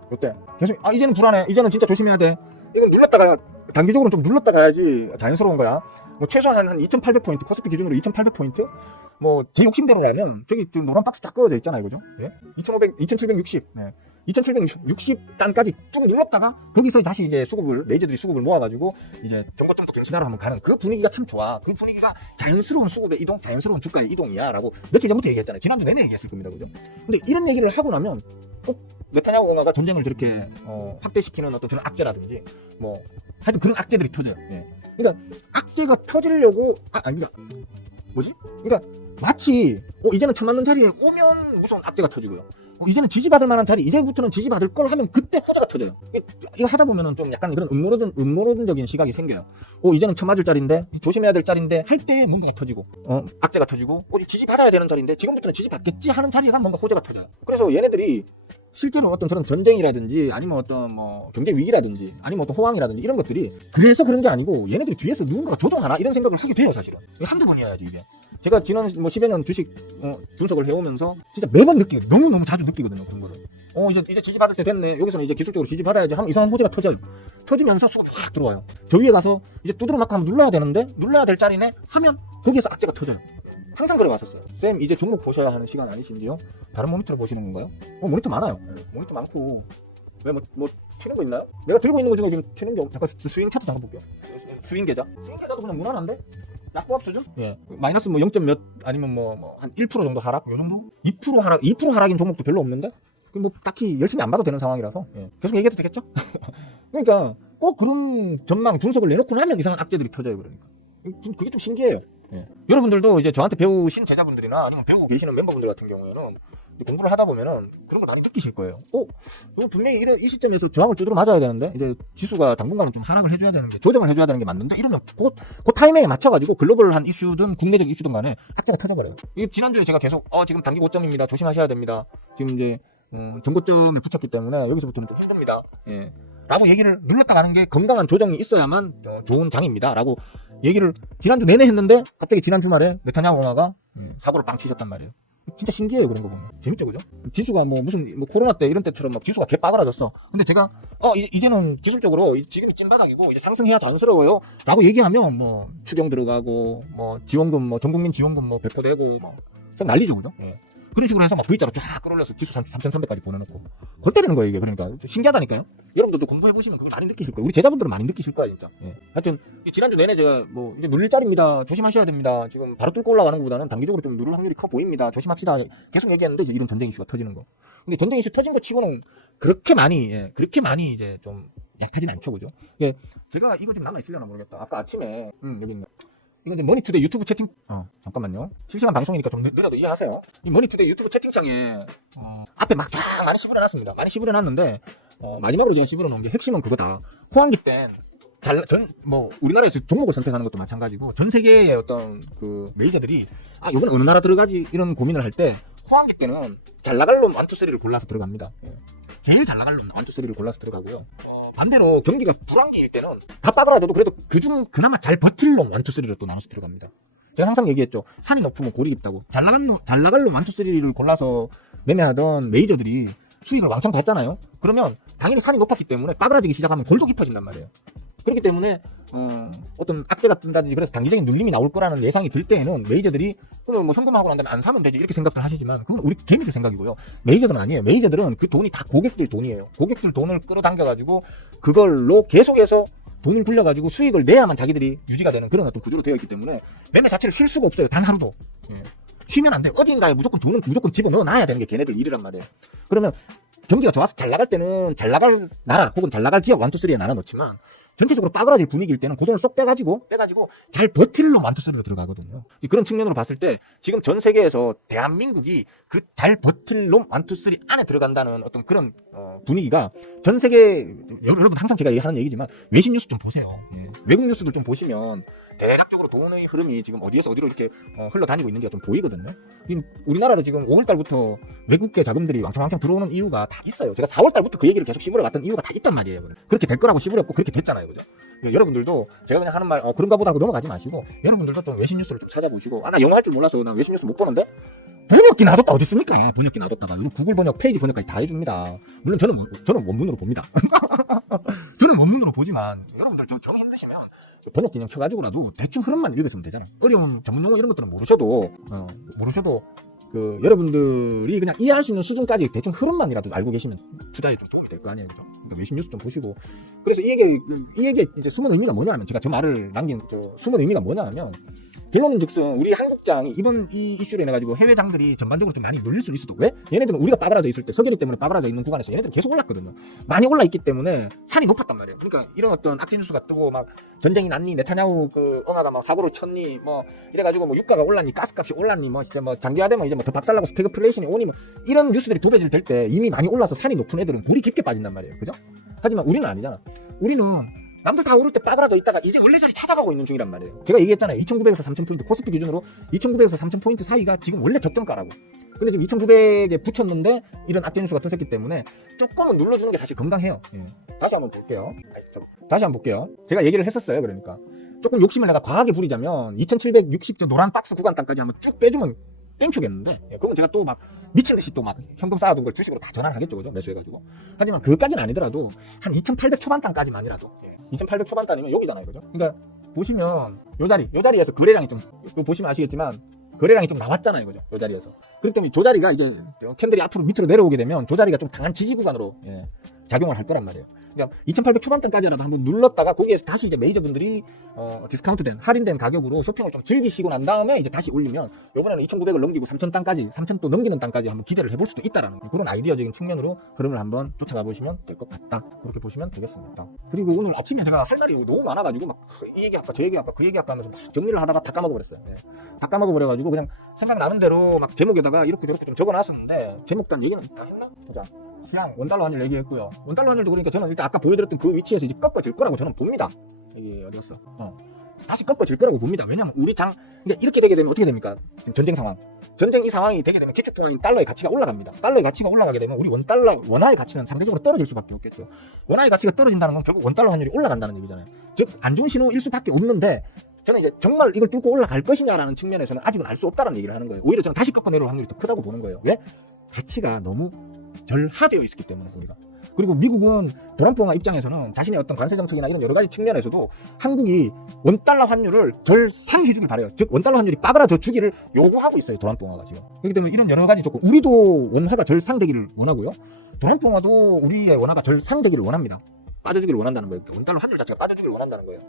요때. 계속, 이제는 불안해. 이제는 진짜 조심해야 돼. 이건 눌렀다가, 단기적으로 좀 눌렀다 가야지 자연스러운 거야. 뭐, 최소한 한 2,800포인트, 코스피 기준으로 2,800포인트? 뭐, 제 욕심대로라면, 저기 지금 노란 박스 딱 꺼져 있잖아요, 그죠? 2,760. 2,760단까지 쭉 눌렀다가, 거기서 다시 이제 레이저들이 수급을 모아가지고, 이제 정거점도 갱신하러 한번 가는 그 분위기가 참 좋아. 그 분위기가 자연스러운 수급의 이동, 자연스러운 주가의 이동이야. 라고 며칠 전부터 얘기했잖아요. 지난주 내내 얘기했을 겁니다, 그죠? 근데 이런 얘기를 하고 나면, 꼭 네타냐후 공화가 전쟁을 저렇게, 확대시키는 어떤 저런 악재라든지, 뭐, 하여튼 그런 악재들이 터져요. 그러니까, 악재가 터지려고, 아닙니다. 뭐지? 그러니까, 마치, 이제는 처맞는 자리에 오면 무서운 악재가 터지고요. 이제는 지지받을 만한 자리, 이제부터는 지지받을 걸 하면 그때 호재가 터져요. 이거 하다 보면은 좀 약간 그런 음모론적인 시각이 생겨요. 이제는 처맞을 자리인데, 조심해야 될 자리인데, 할 때 뭔가가 터지고, 악재가 터지고, 지지받아야 되는 자리인데, 지금부터는 지지받겠지 하는 자리가 뭔가 호재가 터져요. 그래서 얘네들이 실제로 어떤 저런 전쟁이라든지, 아니면 어떤 뭐 경제 위기라든지, 아니면 어떤 호황이라든지 이런 것들이 그래서 그런 게 아니고 얘네들이 뒤에서 누군가가 조종하나 이런 생각을 하게 돼요, 사실은. 한두 번이어야지, 이게. 제가 지난 뭐 10여 년 주식 분석을 해오면서 진짜 매번 느끼거든요. 너무너무 자주 느끼거든요, 그런 거를. 이제 지지받을 때 됐네. 여기서는 이제 기술적으로 지지받아야지 하면 이상한 호재가 터져요. 터지면서 수급이 확 들어와요. 저 위에 가서 이제 두드러 맞고 한번 눌러야 되는데, 눌러야 될 자리네 하면 거기에서 악재가 터져요. 항상 그래 왔었어요. 쌤, 이제 종목 보셔야 하는 시간 아니신지요? 다른 모니터를 보시는 건가요? 모니터 많아요. 모니터 많고. 왜 뭐 튀는 거 있나요? 내가 들고 있는 거 중에 지금 튀는 게 잠깐 스윙 차트 잠깐 볼게요. 스윙 계좌. 스윙 계좌도 그냥 무난한데? 약보합 수준? 마이너스 뭐 0. 몇 아니면 뭐 한 1% 정도 하락? 요 정도? 2% 하락인 종목도 별로 없는데? 뭐 딱히 열심히 안 봐도 되는 상황이라서 계속 얘기해도 되겠죠? 그러니까 꼭 그런 전망 분석을 내놓고 나면 이상한 악재들이 터져요. 그러니까 그게 좀 신기해요. 여러분들도 이제 저한테 배우신 제자분들이나 아니면 배우고 계시는 멤버분들 같은 경우에는 공부를 하다 보면은 그런 걸 많이 느끼실 거예요. 이거 분명히 이 시점에서 저항을 두드러 맞아야 되는데 이제 지수가 당분간은 좀 하락을 해줘야 되는 게 조정을 해줘야 되는 게 맞는데 이러면 그 타이밍에 맞춰가지고 글로벌한 이슈든 국내적 이슈든 간에 악재가 터져버려요. 이게 지난주에 제가 계속 지금 단기 고점입니다. 조심하셔야 됩니다. 지금 이제 전고점에 붙였기 때문에 여기서부터는 좀 힘듭니다. 예. 라고 얘기를 눌렀다 가는 게 건강한 조정이 있어야만 좋은 장입니다. 라고 얘기를 지난주 내내 했는데 갑자기 지난 주말에 네타냐후 엄마가 사고를 빵 치셨단 말이에요. 진짜 신기해요. 그런 거 보면 재밌죠, 그죠? 지수가 뭐 무슨 뭐 코로나 때 이런 때처럼 막 지수가 개 빠그라졌어. 근데 제가 이제는 기술적으로 지금이 찐바닥이고 이제 상승해야 자연스러워요 라고 얘기하면 뭐 추경 들어가고 뭐 지원금 뭐 전국민 지원금 뭐 배포되고 뭐 난리죠, 그죠? 예. 그런 식으로 해서 막 V자로 쫙 끌어올려서 지수 3,300까지 보내놓고 골 때리는 거예요, 이게. 그러니까 신기하다니까요. 여러분들도 공부해보시면 그걸 많이 느끼실 거예요. 우리 제자분들은 많이 느끼실 거야, 진짜. 예. 하여튼 지난주 내내 제가 뭐 이제 눌릴 자리입니다, 조심하셔야 됩니다, 지금 바로 뚫고 올라가는 것보다는 단기적으로 좀 누를 확률이 커 보입니다, 조심합시다, 계속 얘기했는데 이제 이런 전쟁 이슈가 터지는 거. 근데 전쟁 이슈 터진 거 치고는 그렇게 많이 이제 좀 약하진 않죠, 그죠? 예. 제가 이거 지금 남아있으려나 모르겠다. 아까 아침에 여기 있네. 이건 이제 머니투데이 유튜브 채팅, 잠깐만요. 실시간 방송이니까 좀 느려도 이해하세요. 이 머니투데이 유튜브 채팅창에, 앞에 막 쫙 많이 씹어놨습니다. 많이 씹어놨는데, 마지막으로 제가 씹어놓은 게 핵심은 그거다. 호황기 땐, 우리나라에서 종목을 선택하는 것도 마찬가지고, 전 세계의 어떤 그 메이저들이, 요번에 어느 나라 들어가지? 이런 고민을 할 때, 호황기 때는 잘 나갈 놈 1, 2, 3를 골라서 들어갑니다. 제일 잘 나갈 놈 1, 2, 3를 골라서 들어가고요. 반대로 경기가 불황기일 때는 다 빠그라져도 그래도 그중 그나마 잘 버틸 놈 1, 2, 3를 또 나눠서 들어갑니다. 제가 항상 얘기했죠. 산이 높으면 골이 깊다고. 잘 나갈 놈 1, 2, 3를 골라서 매매하던 메이저들이 수익을 왕창 봤잖아요. 그러면 당연히 산이 높았기 때문에 빠그라지기 시작하면 골도 깊어진단 말이에요. 그렇기 때문에 어떤 악재가 뜬다든지 그래서 단기적인 눌림이 나올 거라는 예상이 들 때에는 메이저들이 그럼 뭐 현금하고 난 다음에 안 사면 되지 이렇게 생각을 하시지만 그건 우리 개미들 생각이고요. 메이저들은 아니에요. 메이저들은 그 돈이 다 고객들 돈이에요. 고객들 돈을 끌어당겨가지고 그걸로 계속해서 돈을 굴려가지고 수익을 내야만 자기들이 유지가 되는 그런 어떤 구조로 되어 있기 때문에 매매 자체를 쉴 수가 없어요. 단 하루도. 쉬면 안 돼. 어딘가에 무조건 돈은 무조건 집어넣어놔야 되는 게 걔네들 일이란 말이에요. 그러면 경기가 좋아서 잘 나갈 때는 잘 나갈 나라 혹은 잘 나갈 기업 1, 2, 3에 나눠 넣지만 전체적으로 빠그라질 분위기일 때는 그 돈을 쏙 빼가지고 잘 버틸 놈 1, 2, 3로 들어가거든요. 그런 측면으로 봤을 때 지금 전 세계에서 대한민국이 그 잘 버틸 놈 1, 2, 3 안에 들어간다는 어떤 그런 분위기가 전 세계 여러분 항상 제가 하는 얘기지만 외신 뉴스 좀 보세요. 외국 뉴스들 좀 보시면 대략적으로 돈의 흐름이 지금 어디에서 어디로 이렇게 흘러다니고 있는지가 좀 보이거든요. 우리나라로 지금 5월달부터 외국계 자금들이 왕창 들어오는 이유가 다 있어요. 제가 4월달부터 그 얘기를 계속 씹으려갔던 이유가 다 있단 말이에요. 그렇게 될 거라고 씹으려고 그렇게 됐잖아요. 그죠? 여러분들도 제가 그냥 하는 말 그런가 보다 하고 넘어가지 마시고 여러분들도 좀 외신 뉴스를 좀 찾아보시고 나 영어 할 줄 몰라서 나 외신 뉴스 못 보는데 번역기 놔뒀다 어디 있습니까? 번역기 놔뒀다가 구글 번역 페이지 번역까지 다 해줍니다. 물론 저는 원문으로 봅니다. 저는 원문으로 보지만 여러분들 좀 힘드시면 번역 기능 켜가지고라도 대충 흐름만 읽으시면 되잖아. 어려운 전문용어 이런 것들은 모르셔도 그 여러분들이 그냥 이해할 수 있는 수준까지 대충 흐름만이라도 알고 계시면 투자에 좀 도움이 될 거 아니에요, 그죠? 그러니까 외신 뉴스 좀 보시고. 그래서 이 얘기 이제 숨은 의미가 뭐냐면 제가 저 말을 남긴 숨은 의미가 뭐냐면 결론은즉슨 우리 한국장이 이번 이 이슈로 인해 가지고 해외장들이 전반적으로 좀 많이 눌릴 수 있어도 왜? 얘네들은 우리가 빠그라져 있을 때 석유리 때문에 빠그라져 있는 구간에서 얘네들은 계속 올랐거든요. 많이 올라 있기 때문에 산이 높았단 말이에요. 그러니까 이런 어떤 악재 뉴스가 뜨고 막 전쟁이 났니, 네타냐후 그 엄마가 막 사고를 쳤니, 뭐 이래가지고 뭐 유가가 올랐니, 가스값이 올랐니, 뭐 진짜 뭐 장기화되면 이제 뭐 더 박살나고 스태그플레이션이 오니 뭐 이런 뉴스들이 도배질 될 때 이미 많이 올라서 산이 높은 애들은 골이 깊게 빠진단 말이에요. 그죠? 하지만 우리는 아니잖아. 우리는 남들 다 오를 때 빠그라져 있다가 이제 원래 자리 찾아가고 있는 중이란 말이에요. 제가 얘기했잖아요. 2,900에서 3,000포인트 코스피 기준으로 2,900에서 3,000포인트 사이가 지금 원래 적정가라고. 근데 지금 2,900에 붙였는데 이런 악재 뉴스가 터졌기 때문에 조금은 눌러주는 게 사실 건강해요. 다시 한번 볼게요. 다시 한번 볼게요. 제가 얘기를 했었어요. 그러니까 조금 욕심을 내가 과하게 부리자면 2,760저 노란 박스 구간단까지 한번 쭉 빼주면 땡큐겠는데 그건 제가 또 막 미친듯이 또 막 현금 쌓아둔 걸 주식으로 다 전환을 하겠죠, 그죠? 매수해가지고. 하지만 그것까지는 아니더라도 한 2,800 초반단까지만이라도 2,800 초반단이면 여기잖아요, 그죠? 그러니까 보시면 요 자리에서 거래량이 좀 보시면 아시겠지만 거래량이 좀 나왔잖아요, 그죠? 요 자리에서. 그렇기 때문에 저 자리가 이제 캔들이 앞으로 밑으로 내려오게 되면 저 자리가 좀 강한 지지 구간으로 작용을 할 거란 말이에요. 그러니까 2,800 초반대까지라도 한번 눌렀다가 거기에서 다시 이제 메이저분들이 디스카운트된 할인된 가격으로 쇼핑을 좀 즐기시고 난 다음에 이제 다시 올리면 이번에는 2,900을 넘기고 3,000 땅까지 3,000 또 넘기는 땅까지 한번 기대를 해볼 수도 있다라는 그런 아이디어적인 측면으로 흐름을 한번 쫓아가 보시면 될 것 같다. 그렇게 보시면 되겠습니다. 그리고 오늘 아침에 제가 할 말이 너무 많아가지고 막 이 얘기할까 저 얘기할까 그 얘기할까 하면서 막 정리를 하다가 다 까먹어버렸어요. 다 까먹어버려가지고 그냥 생각나는 대로 막 제목에다가 이렇게 저렇게 좀 적어놨었는데 제목단 얘기는 다 했나? 보자. 시장 원달러 환율 얘기했고요. 원달러 환율도 그러니까 저는 일단 아까 보여드렸던 그 위치에서 이제 꺾어질 거라고 저는 봅니다. 이게 어디였어? 다시 꺾어질 거라고 봅니다. 왜냐하면 우리 그러니까 이렇게 되게 되면 어떻게 됩니까? 지금 전쟁 상황. 전쟁 이 상황이 되게 되면 기축통화인 달러의 가치가 올라갑니다. 달러의 가치가 올라가게 되면 우리 원화의 가치는 상대적으로 떨어질 수밖에 없겠죠. 원화의 가치가 떨어진다는 건 결국 원달러 환율이 올라간다는 얘기잖아요. 즉, 안 좋은 신호일 수밖에 없는데, 저는 이제 정말 이걸 뚫고 올라갈 것이냐라는 측면에서는 아직은 알 수 없다는 얘기를 하는 거예요. 오히려 저는 다시 꺾어 내려올 확률이 더 크다고 보는 거예요. 왜? 가치가 너무 절하되어 있기 때문에 우리가. 그리고 미국은 도란프옹아 입장에서는 자신의 어떤 관세 정책이나 이런 여러 가지 측면에서도 한국이 원달러 환율을 절상해주길 바래요. 즉 원달러 환율이 빠그라져 주기를 요구하고 있어요. 도란프옹아가 지금. 그렇기 때문에 이런 여러 가지 조건, 우리도 원화가 절상되기를 원하고요. 도란프옹아도 우리의 원화가 절상되기를 원합니다. 빠져주기를 원한다는 거예요. 원달러 환율 자체가 빠져주기를 원한다는 거예요.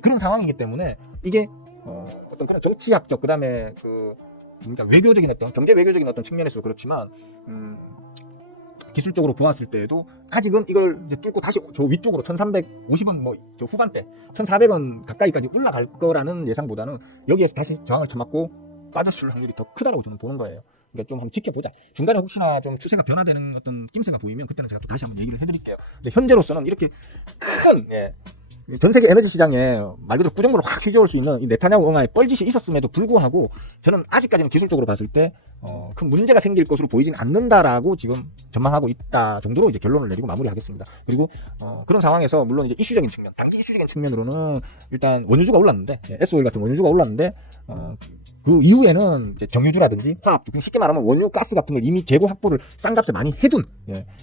그런 상황이기 때문에 이게 어떤 그런 정치학적 그다음에 그러니까 외교적인 어떤 경제 외교적인 어떤 측면에서도 그렇지만 기술적으로 보았을 때에도 아직은 이걸 이제 뚫고 다시 저 위쪽으로 1350원 뭐 저 후반대 1400원 가까이까지 올라갈 거라는 예상보다는 여기에서 다시 저항을 쳐맞고 빠졌을 확률이 더 크다고 저는 보는 거예요. 그러니까 좀 한번 지켜보자. 중간에 혹시나 좀 추세가 변화되는 어떤 낌새가 보이면 그때는 제가 또 다시 한번 얘기를 해드릴게요. 근데 현재로서는 이렇게 큰 전 세계 에너지 시장에 말 그대로 꾸정물을 확 휘저을 수 있는 이 네타냐후 응하의 뻘짓이 있었음에도 불구하고 저는 아직까지는 기술적으로 봤을 때 큰 문제가 생길 것으로 보이진 않는다라고 지금 전망하고 있다 정도로 이제 결론을 내리고 마무리하겠습니다. 그리고 그런 상황에서 물론 이제 이슈적인 측면, 단기 이슈적인 측면으로는 일단 원유주가 올랐는데 S-오일 같은 원유주가 올랐는데 그 이후에는 이제 정유주라든지 화학주, 쉽게 말하면 원유, 가스 같은 걸 이미 재고 확보를 싼 값에 많이 해둔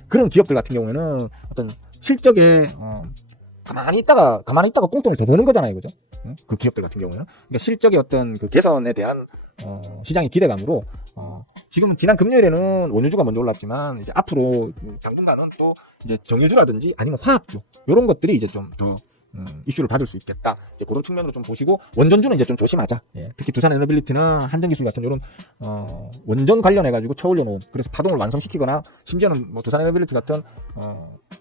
그런 기업들 같은 경우에는 어떤 실적에 가만히 있다가 꽁돈을 더 버는 거잖아요, 그죠? 그 기업들 같은 경우에는. 그러니까 실적의 어떤 그 개선에 대한 시장의 기대감으로 지금 지난 금요일에는 원유주가 먼저 올랐지만 이제 앞으로 당분간은 또 이제 정유주라든지 아니면 화학주 이런 것들이 이제 좀 더 이슈를 받을 수 있겠다. 이제 그런 측면으로 좀 보시고 원전주는 이제 좀 조심하자. 특히 두산 에너빌리티나 한전기술 같은 이런 원전 관련해 가지고 쳐올려 놓은 그래서 파동을 완성시키거나 심지어는 뭐 두산 에너빌리티 같은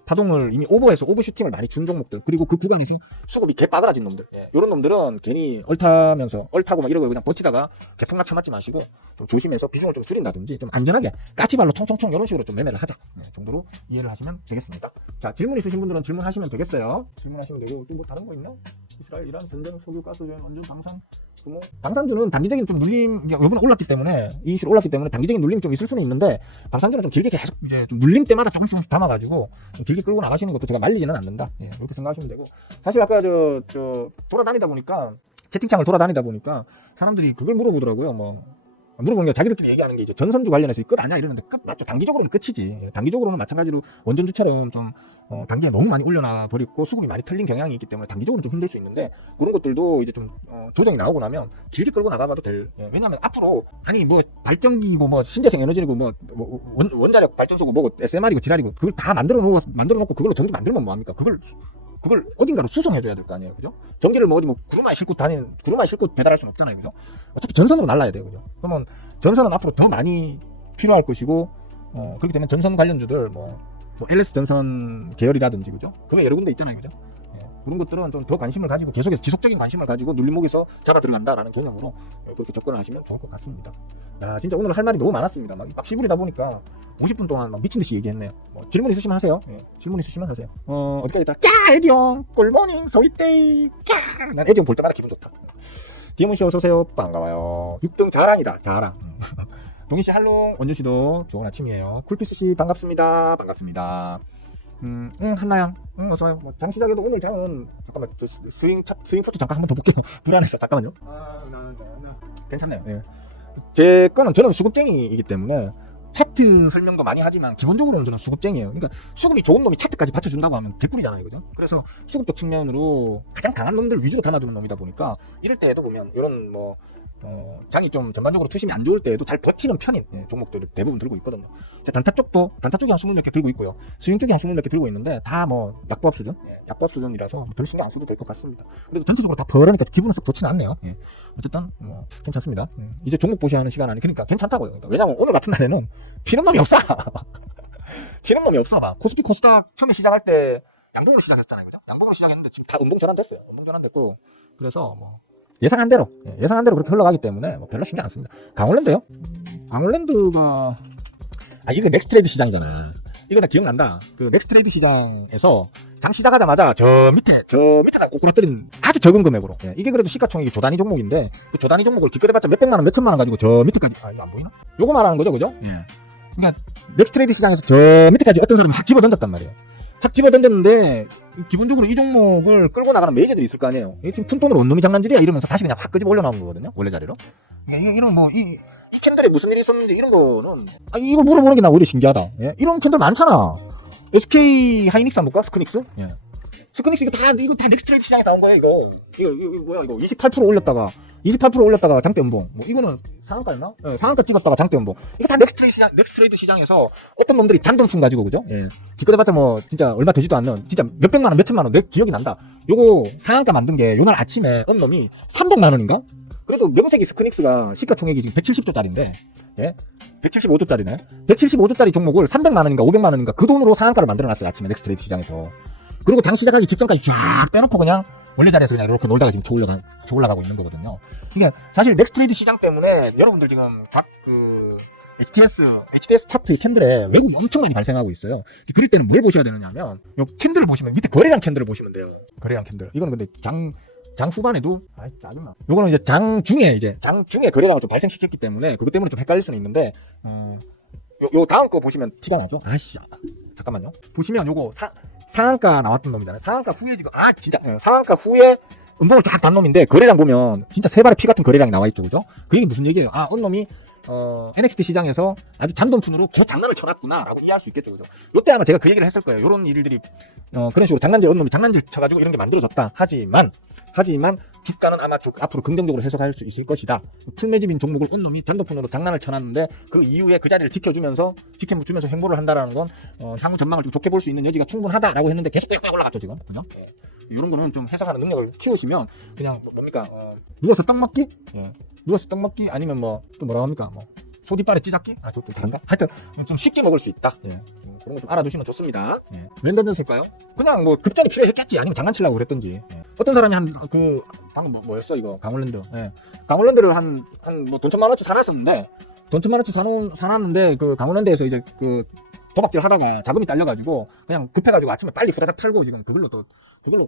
파동을 이미 오버슈팅을 많이 준 종목들 그리고 그 구간에서 수급이 개 빠그라진 놈들 이런 놈들은 괜히 얼타고 막 이러고 그냥 버티다가 개풍나 쳐맞지 마시고 좀 조심해서 비중을 좀 줄인다든지 좀 안전하게 까치발로 총총총 이런 식으로 좀 매매를 하자 정도로 이해를 하시면 되겠습니다. 자, 질문 있으신 분들은 질문하시면 되겠어요. 질문하시면 되고 또 뭐 다른 거 있나? 이스라엘, 이란, 전쟁, 석유, 가스, 완전 방산. 뭐 방산주는 단기적인 좀 눌림, 이번에 올랐기 때문에 이 이슈로 올랐기 때문에 단기적인 눌림이 좀 있을 수는 있는데 방산주는 좀 길게 계속 이제 좀 눌림 때마다 조금씩 담아가지고 좀 길게 끌고 나가시는 것도 제가 말리지는 않는다. 그렇게 생각하시면 되고 사실 아까 돌아다니다 보니까 채팅창을 돌아다니다 보니까 사람들이 그걸 물어보더라고요. 물어보는 게 자기들끼리 얘기하는 게 이제 전선주 관련해서 끝 아니야 이러는데 끝 맞죠. 단기적으로는 끝이지. 단기적으로는 마찬가지로 원전주처럼 좀 단기에 너무 많이 올려놔 버렸고 수급이 많이 털린 경향이 있기 때문에 단기적으로는 좀 힘들 수 있는데 그런 것들도 이제 좀 조정이 나오고 나면 길게 끌고 나가봐도 될. 왜냐하면 앞으로 아니 뭐 발전기고 뭐 신재생 에너지고 뭐 원자력 발전소고 뭐 SMR이고 지랄이고 그걸 다 만들어 놓고 그걸로 전기 만들면 뭐 합니까? 그걸 어딘가로 수송해줘야 될 거 아니에요, 그죠? 전기를 뭐 어디 뭐 구루마에 싣고 배달할 수는 없잖아요, 그죠? 어차피 전선으로 날라야 돼요, 그죠? 그러면 전선은 앞으로 더 많이 필요할 것이고, 그렇기 때문에 전선 관련주들 뭐 LS 전선 계열이라든지, 그죠? 그게 여러 군데 있잖아요, 그죠? 그런 것들은 좀 더 관심을 가지고 계속해서 지속적인 관심을 가지고 눌림목에서 잡아 들어간다라는 개념으로 그렇게 접근을 하시면 좋을 것 같습니다. 야, 진짜 오늘 할 말이 너무 많았습니다. 막 시부리다 보니까 50분 동안 막 미친 듯이 얘기했네요. 질문 있으시면 하세요. 질문 있으시면 하세요. 어디까지 했더라? 에디형, 꿀모닝, 소이데이, 난 에디형 볼 때마다 기분 좋다. 디에몬씨 어서오세요. 반가워요. 6등 자랑이다, 자랑. 동희씨 할롱, 원주씨도 좋은 아침이에요. 쿨피스씨 반갑습니다. 한나양, 어서와요. 장 시작에도 오늘 장은, 잠깐만, 스윙 포트 잠깐 한번 더 볼게요. 불안해서, 잠깐만요. 괜찮네요. 저는 수급쟁이이기 때문에, 차트 설명도 많이 하지만 기본적으로는 저는 수급쟁이에요. 그러니까 수급이 좋은 놈이 차트까지 받쳐준다고 하면 개꿀이잖아요, 그죠? 그래서 수급적 측면으로 가장 강한 놈들 위주로 담아두는 놈이다 보니까 이럴 때에도 보면 이런 장이 좀 전반적으로 투심이 안 좋을 때에도 잘 버티는 편인 종목들을 대부분 들고 있거든요. 자, 단타 쪽이 한 20몇 개 들고 있고요. 스윙 쪽이 한 20몇 개 들고 있는데 다 약보합 수준이라서 별 신경 안 써도 될 것 같습니다. 그래도 전체적으로 다 벌으니까 기분은 썩 좋지는 않네요. 어쨌든 괜찮습니다. 이제 종목 보시하는 시간 아니 그러니까 괜찮다고요. 그러니까 왜냐면 오늘 같은 날에는 튀는 놈이 없어. 튀는 놈이 없어. 봐. 코스피 코스닥 처음에 시작할 때 양봉으로 시작했잖아요, 그죠? 양봉으로 시작했는데 지금 다 운동 전환됐어요. 그래서 예상한 대로 그렇게 흘러가기 때문에 별로 신경 안 씁니다. 강원랜드요? 강원랜드가 이거 넥스트레이드 시장이잖아. 이거 나 기억난다. 그 넥스트레이드 시장에서 장 시작하자마자 저 밑에다 꼬꾸라뜨린 아주 적은 금액으로. 예, 이게 그래도 시가총액이 조단위 종목인데 그 조단위 종목을 기껏해봤자 몇백만 원, 몇천만 원 가지고 저 밑에까지 이거 안 보이나? 요거 말하는 거죠, 그죠? 예. 그러니까 넥스트레이드 시장에서 저 밑에까지 어떤 사람이 확 집어 던졌단 말이에요. 확 집어 던졌는데 기본적으로 이 종목을 끌고 나가는 매니저들이 있을 거 아니에요. 이게 지금 푼돈으로 온 놈이 장난질이야 이러면서 다시 그냥 확 끄집어 올려나오는 거거든요. 원래 자리로. 이런 뭐 이 캔들에 무슨 일이 있었는지 이런 거는 이걸 물어보는 게 나 오히려 신기하다. 예? 이런 캔들 많잖아. SK 하이닉스 한번 볼까? 스크닉스? 예. 스크닉스 이거 다 넥스트레이드 시장에서 나온 거예요. 이거 뭐야 이거 28% 올렸다가 장대 음봉. 뭐 이거는 상한가였나? 예, 상한가 찍었다가 장대 음봉. 이거 다 넥스트레이드 시장에서 어떤 놈들이 잔돈품 가지고 그죠? 예. 기껏해봤자 뭐 진짜 얼마 되지도 않는 진짜 몇백만 원, 몇천만 원 내 기억이 난다. 요거 상한가 만든 게 요날 아침에 어떤 놈이 300만 원인가? 그래도 명색이 스크닉스가 시가총액이 지금 170조짜리인데, 예? 175조짜리네? 175조짜리 종목을 300만 원인가 500만 원인가 그 돈으로 상한가를 만들어놨어요, 아침에 넥스트레이드 시장에서. 그리고 장 시작하기 직전까지 쫙 빼놓고 그냥 원래 자리에서 그냥 이렇게 놀다가 지금 저 올라가고 있는 거거든요. 그러니까 사실 넥스트레이드 시장 때문에 여러분들 지금 HTS 차트 캔들에 왜곡이 엄청 많이 발생하고 있어요. 그럴 때는 뭘 보셔야 되느냐면, 요 캔들을 보시면 밑에 거래량 캔들을 보시면 돼요. 거래량 캔들. 이거는 근데 장 후반에도, 짜증나. 요거는 이제 장 중에 거래량을 좀 발생시켰기 때문에, 그것 때문에 좀 헷갈릴 수는 있는데, 요 다음 거 보시면 티가 나죠? 잠깐만요. 보시면 요거 상한가 나왔던 놈이잖아요. 상한가 후에 지금, 상한가 후에 음봉을 쫙 단 놈인데, 거래량 보면 진짜 세 발의 피 같은 거래량이 나와 있죠, 그죠? 그게 무슨 얘기예요? 어떤 놈이, NXT 시장에서 아주 잔돈푼으로 장난을 쳐놨구나라고 이해할 수 있겠죠, 그죠? 요때 아마 제가 그 얘기를 했을 거예요. 요런 일들이, 그런 식으로 어떤 놈이 장난질 쳐가지고 이런 게 만들어졌다. 하지만 주가는 아마 앞으로 긍정적으로 해석할 수 있을 것이다. 풀매집인 종목을 온 놈이 잔돈푼으로 장난을 쳐놨는데 그 이후에 그 자리를 지켜주면서 행보를 한다라는 건 향후 전망을 좀 좋게 볼 수 있는 여지가 충분하다라고 했는데 계속 올라갔죠 지금. 그죠? 이런 거는 좀 해석하는 능력을 키우시면 그냥 뭡니까 누워서 떡 먹기? 예. 누워서 떡 먹기 아니면 뭐 또 뭐라고 합니까 뭐 소뒷발에 찌잡기? 좀 다른가? 하여튼 좀 쉽게 먹을 수 있다. 예. 그런 거 좀 알아두시면 좋습니다. 예. 왜 던졌을까요? 그냥 뭐 급전이 필요했겠지 아니면 장난치려고 그랬던지. 예. 어떤 사람이 방금 뭐였어 이거 강원랜드. 예. 강원랜드를 뭐 돈 1,000만 원치 사놨었는데 돈 1,000만 원치 사놨는데 그 강원랜드에서 이제 그 도박질 하다가 자금이 딸려가지고 그냥 급해가지고 아침에 빨리 후다닥 팔고 지금 그걸로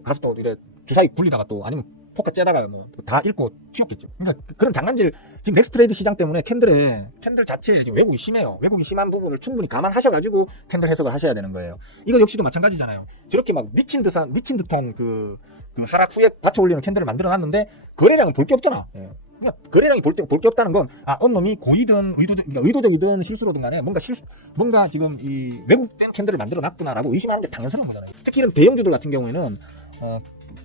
가서 또 이래 주사위 굴리다가 또 아니면 포카 째다가 뭐 다 잃고 튀었겠죠. 그러니까 그런 장난질 지금 넥스트레이드 시장 때문에 캔들 자체에 지금 왜곡이 심해요. 왜곡이 심한 부분을 충분히 감안하셔가지고 캔들 해석을 하셔야 되는 거예요. 이거 역시도 마찬가지잖아요. 저렇게 막 미친 듯한 그 하락 후에 받쳐 올리는 캔들을 만들어놨는데 거래량은 볼 게 없잖아. 예. 그러니까 거래량이 볼 게 없다는 건 어떤 놈이 고의든 의도적이든 실수로든 간에 뭔가 지금 이 왜곡된 캔들을 만들어놨구나라고 의심하는 게 당연스러운 거잖아요. 특히 이런 대형주들 같은 경우에는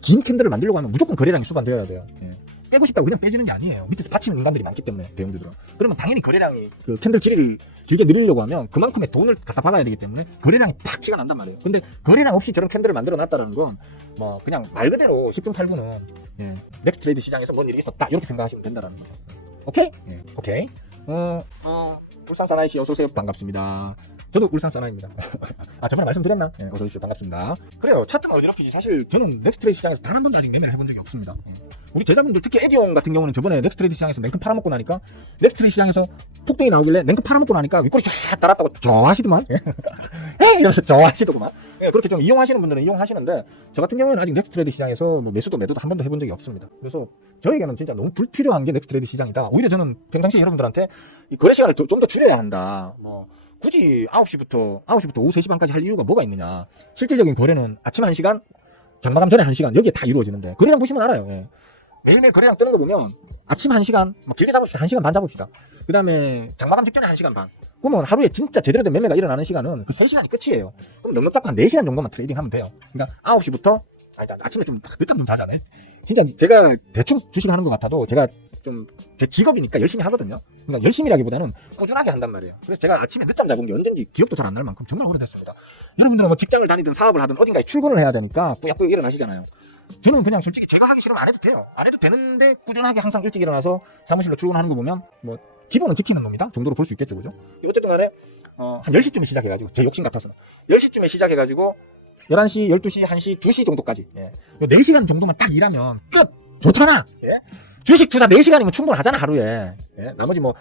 긴 캔들을 만들려고 하면 무조건 거래량이 수반되어야 돼요. 예. 빼고 싶다고 그냥 빼지는 게 아니에요. 밑에서 받치는 인간들이 많기 때문에 대형주들은. 그러면 당연히 거래량이 그 캔들 길이를 길게 늘리려고 하면 그만큼의 돈을 갖다 받아야 되기 때문에 거래량이 팍 티가 난단 말이에요. 근데 거래량 없이 저런 캔들을 만들어 놨다는 건 뭐 그냥 말 그대로 10중 8구는 넥스트레이드 시장에서 뭔 일이 있었다 이렇게 생각하시면 된다는 거죠. 오케이? 오케이. 울산 사나이씨 어서오세요. 반갑습니다. 저도 울산 사나이입니다. 저번에 말씀드렸나? 어서오십시오. 반갑습니다. 그래요. 차트가 어지럽히지. 사실 저는 넥스트레이드 시장에서 단 한 번도 아직 매매를 해본 적이 없습니다. 우리 제자분들 특히 에디온 같은 경우는 저번에 넥스트레이드 시장에서 냉큼 팔아먹고 나니까 넥스트레이드 시장에서 폭등이 나오길래 냉큼 팔아먹고 나니까 윗꼬리 쫙 따랐다고 좋아하시더만. 이러면서 좋아하시더구만. 그렇게 좀 이용하시는 분들은 이용하시는데 저 같은 경우는 아직 넥스트레이드 시장에서 뭐 매도도 한 번도 해본 적이 없습니다. 그래서 저에게는 진짜 너무 불필요한 게 넥스트레이드 시장이다. 오히려 저는 평상시에 여러분들한테 이 거래 시간을 좀 더 줄여야 한다. 뭐 굳이 9시부터 오후 3시 반까지 할 이유가 뭐가 있느냐. 실질적인 거래는 아침 1시간, 장마감 전에 1시간 여기에 다 이루어지는데 거래량 보시면 알아요. 예. 매일매일 거래량 뜨는 거 보면 아침 1시간, 뭐 길게 잡읍시다. 1시간 반 잡읍시다. 그 다음에 장마감 직전에 1시간 반. 그러면 하루에 진짜 제대로 된 매매가 일어나는 시간은 그 3시간이 끝이에요. 그럼 넉넉 잡고 한 4시간 정도만 트레이딩 하면 돼요. 그러니까 9시부터 아침에 좀 늦잠 좀 자잖아요. 진짜 제가 대충 주식하는 것 같아도 제가 좀 제 직업이니까 열심히 하거든요. 그러니까 열심히라기보다는 꾸준하게 한단 말이에요. 그래서 제가 아침에 늦잠 자본 게 언젠지 기억도 잘 안 날 만큼 정말 오래됐습니다. 여러분들은 뭐 직장을 다니든 사업을 하든 어딘가에 출근을 해야 되니까 꾸역꾸역 일어나시잖아요. 저는 그냥 솔직히 제가 하기 싫으면 안 해도 돼요. 안 해도 되는데 꾸준하게 항상 일찍 일어나서 사무실로 출근하는 거 보면 뭐 기본은 지키는 놈이다 정도로 볼 수 있겠죠, 그죠? 어쨌든 간에 한 10시쯤에 시작해가지고 제 욕심 같아서 10시쯤에 시작해가지고 11시, 12시, 1시, 2시 정도까지 4시간 정도만 딱 일하면 끝! 좋잖아! 예? 주식 투자 4시간이면 충분하잖아, 하루에. 예? 나머지 뭐,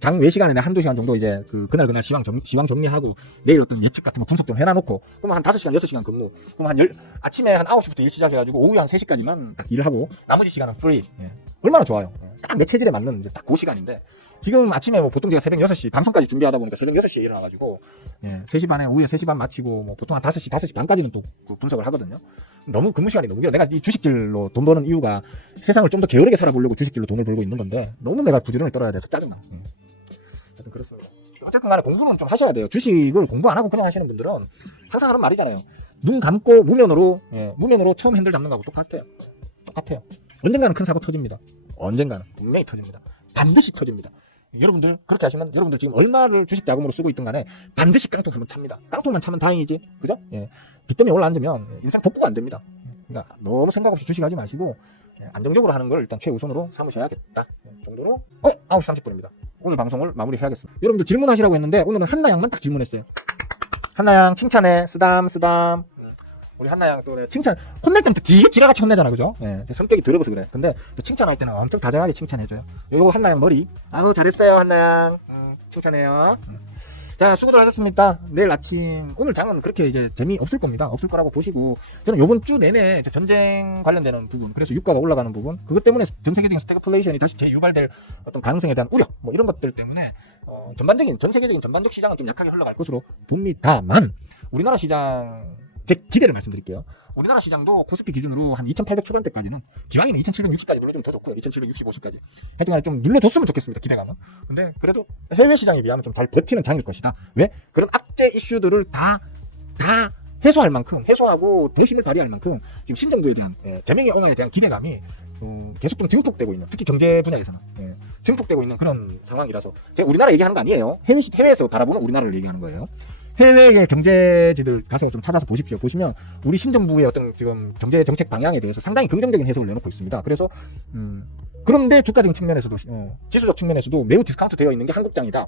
장 외 시간에 한두 시간 정도 이제 그날 시황 정리하고 내일 어떤 예측 같은 거 분석 좀 해놔놓고, 그러면 한 5시간, 6시간 근무. 그럼 아침에 한 9시부터 일 시작해가지고 오후에 한 3시까지만 딱 일을 하고, 나머지 시간은 프리. 예. 얼마나 좋아요. 예. 딱 내 체질에 맞는 이제 딱 그 시간인데, 지금 아침에 뭐 보통 제가 새벽 6시, 방송까지 준비하다 보니까 새벽 6시에 일어나가지고, 예, 3시 반에, 오후에 3시 반 마치고, 뭐 보통 한 5시 반까지는 또 그 분석을 하거든요. 너무 근무 시간이 너무 길어. 내가 이 주식질로 돈 버는 이유가 세상을 좀 더 게으르게 살아보려고 주식질로 돈을 벌고 있는 건데, 너무 내가 부지런히 떨어야 돼서 짜증나. 하여튼 그렇습니다. 어쨌든 간에 공부는 좀 하셔야 돼요. 주식을 공부 안 하고 그냥 하시는 분들은 항상 하는 말이잖아요. 눈 감고 무면으로, 무면으로 처음 핸들 잡는 거하고 똑같아요. 똑같아요. 언젠가는 큰 사고 터집니다. 언젠가는 분명히 터집니다. 반드시 터집니다. 여러분들 그렇게 하시면 여러분들 지금 얼마를 주식 자금으로 쓰고 있든 간에 반드시 깡통 한번 찹니다. 깡통만 차면 다행이지, 그죠? 예. 빚 때문에 올라앉으면 인생 복구가 안 됩니다. 그러니까 너무 생각 없이 주식하지 마시고 안정적으로 하는 걸 일단 최우선으로 삼으셔야겠다 정도로. 9시 30분입니다. 오늘 방송을 마무리해야겠습니다. 여러분들 질문하시라고 했는데 오늘은 한나양만 딱 질문했어요. 한나양 칭찬해. 쓰담. 우리 한나양 또 칭찬, 혼낼 때는 되게 지라같이 혼내잖아, 그죠? 예, 성격이 더러워서 그래. 근데 또 칭찬할 때는 엄청 다정하게 칭찬해줘요. 요거 한나양 머리. 아우, 잘했어요, 한나양. 칭찬해요. 자, 수고들 하셨습니다. 내일 아침, 오늘 장은 그렇게 이제 재미없을 겁니다. 없을 거라고 보시고, 저는 요번 주 내내 전쟁 관련되는 부분, 그래서 유가가 올라가는 부분, 그것 때문에 전 세계적인 스태그플레이션이 다시 재유발될 어떤 가능성에 대한 우려, 뭐 이런 것들 때문에, 전 세계적인 전반적 시장은 좀 약하게 흘러갈 것으로 봅니다만, 우리나라 시장, 제 기대를 말씀드릴게요. 우리나라 시장도 코스피 기준으로 한 2800 초반대까지는 기왕이면 2760까지 눌러주면 더 좋고요. 2765까지. 하여튼 좀 눌러줬으면 좋겠습니다. 기대감은. 근데 그래도 해외 시장에 비하면 좀 잘 버티는 장일 것이다. 왜? 그런 악재 이슈들을 다 해소할 만큼, 해소하고 더 힘을 발휘할 만큼 지금 신정부에 대한, 제명의 옹호에 대한 기대감이 계속 좀 증폭되고 있는, 특히 경제 분야에서는 증폭되고 있는 그런 상황이라서, 제가 우리나라 얘기하는 거 아니에요. 해외에서 바라보는 우리나라를 얘기하는 거예요. 해외의 경제지들 가서 좀 찾아서 보십시오. 보시면 우리 신정부의 어떤 지금 경제 정책 방향에 대해서 상당히 긍정적인 해석을 내놓고 있습니다. 그래서 그런데 주가적인 측면에서도, 지수적 측면에서도 매우 디스카운트 되어 있는 게 한국장이다.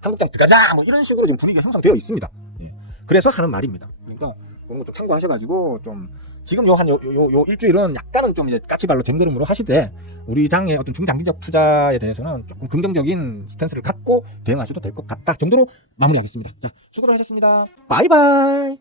한국장 들어가자, 뭐 이런 식으로 지금 분위기가 형성되어 있습니다. 예. 그래서 하는 말입니다. 그러니까 그런 거 좀 참고하셔가지고 좀 지금 요 일주일은 약간은 좀 이제 까치발로 쟁걸음으로 하시되, 우리 장의 어떤 중장기적 투자에 대해서는 조금 긍정적인 스탠스를 갖고 대응하셔도 될 것 같다 정도로 마무리하겠습니다. 자, 수고를 하셨습니다. 바이바이.